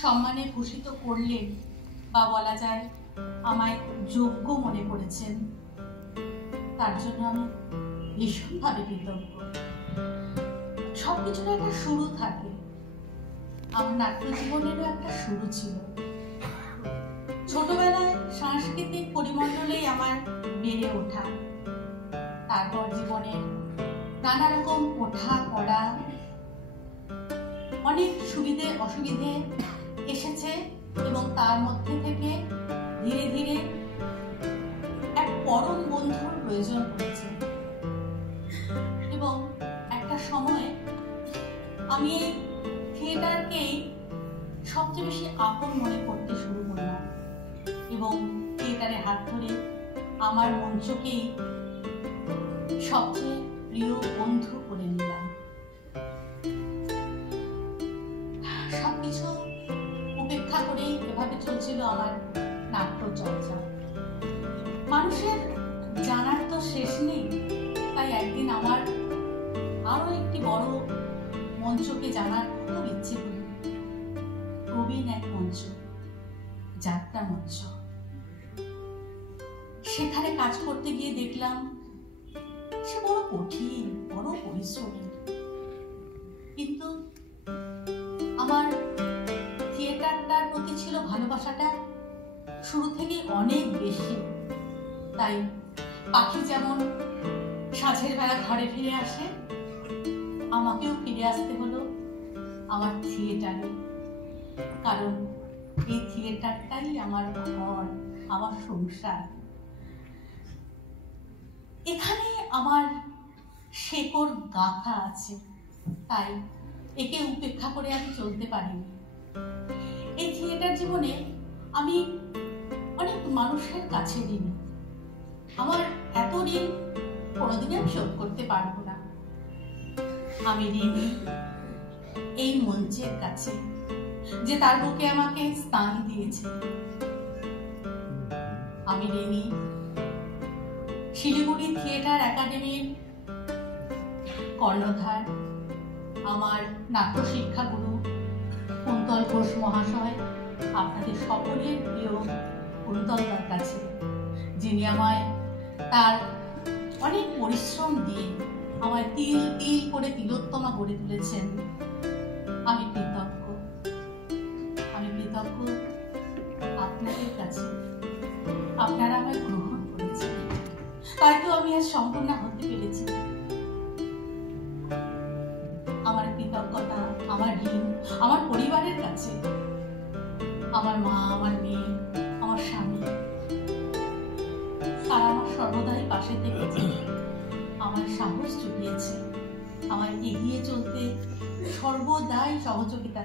সম্মানে ভূষিত করলেন বা বলা যায় আমায় যোগ্য মনে করেছেন, তার জন্য আমি ভীষণভাবে কৃতজ্ঞ। সবকিছুর একটা শুরু থাকে। আমার নাট্য জীবনেরও একটা শুরু ছিল। ছোটবেলায় সাংস্কৃতিক পরিমণ্ডলেই আমার বেড়ে ওঠা, তারপর জীবনের নানা রকম ওঠা পড়া, অনেক সুবিধে অসুবিধে এসেছে এবং তার মধ্যে থেকে ধীরে ধীরে এক পরম বন্ধুর প্রয়োজন পড়েছে এবং একটা সময়ে আমি এই থিয়েটারকেই সবচেয়ে বেশি আপন মনে করতে শুরু করলাম এবং থিয়েটারের হাত ধরে আমার মঞ্চকেই সবচেয়ে প্রিয় বন্ধু করে নিলাম। সবকিছু উপেক্ষা করেই এভাবে চলছিল আমার নাট্য চর্চা। মানুষের জানার তো শেষ নেই, তাই একদিন আমার আরো একটি বড় মঞ্চকে জানার খুব ইচ্ছে হল। প্রবীণ এক মঞ্চ, যাত্রা মঞ্চ। সেখানে কাজ করতে গিয়ে দেখলাম সে বড় কঠিন, বড় পরিশ্রমী, কিন্তু আমার থিয়েটারটার প্রতি ছিল ভালোবাসাটা শুরু থেকে অনেক বেশি। তাই পাখি যেমন সাঁঝের বেলা ঘরে ফিরে আসে, আমাকেও ফিরে আসতে হলো আমার থিয়েটারে, কারণ এই থিয়েটারটাই আমার ঘর, আমার সংসার। এখানে আমার শেকড় গাঁথা আছে, তাই একে উপেক্ষা করে আমি চলতে পারিনি। এই থিয়েটার জীবনে আমি অনেক মানুষের কাছে ঋণী। আমার এত ঋণ কোনোদিনই আমি শোধ করতে পারবো না। আমি ঋণী এই মঞ্চের কাছে, যে তার বুকে আমাকে স্থান দিয়েছে। আমি ঋণী শিলিগুড়ি থিয়েটার একাডেমির কর্ণধার, আমার নাট্য শিক্ষাগুরু কুন্তল ঘোষ মহাশয়, আপনাদের সকলের প্রিয় কুন্তলদার কাছে, যিনি আমায় তার অনেক পরিশ্রম দিয়ে আমায় তিল তিল করে তিলোত্তমা গড়ে তুলেছেন। আমি কৃতজ্ঞ। আমি কৃতজ্ঞ আপনাদের কাছে, আপনারা আমায় গ্রহণ করেছেন, তাই তো আমি আজ সম্পূর্ণ হতে পেরেছি। আমার কৃতজ্ঞতা, আমার ঋণ আমার পরিবারের কাছে, আমার মা, আমার মেয়ে, আমার স্বামী, তারা আমার সর্বদাই পাশে থেকেছে, আমার সাহস জুগিয়েছে, আমার এগিয়ে চলতে সর্বদাই সহযোগিতা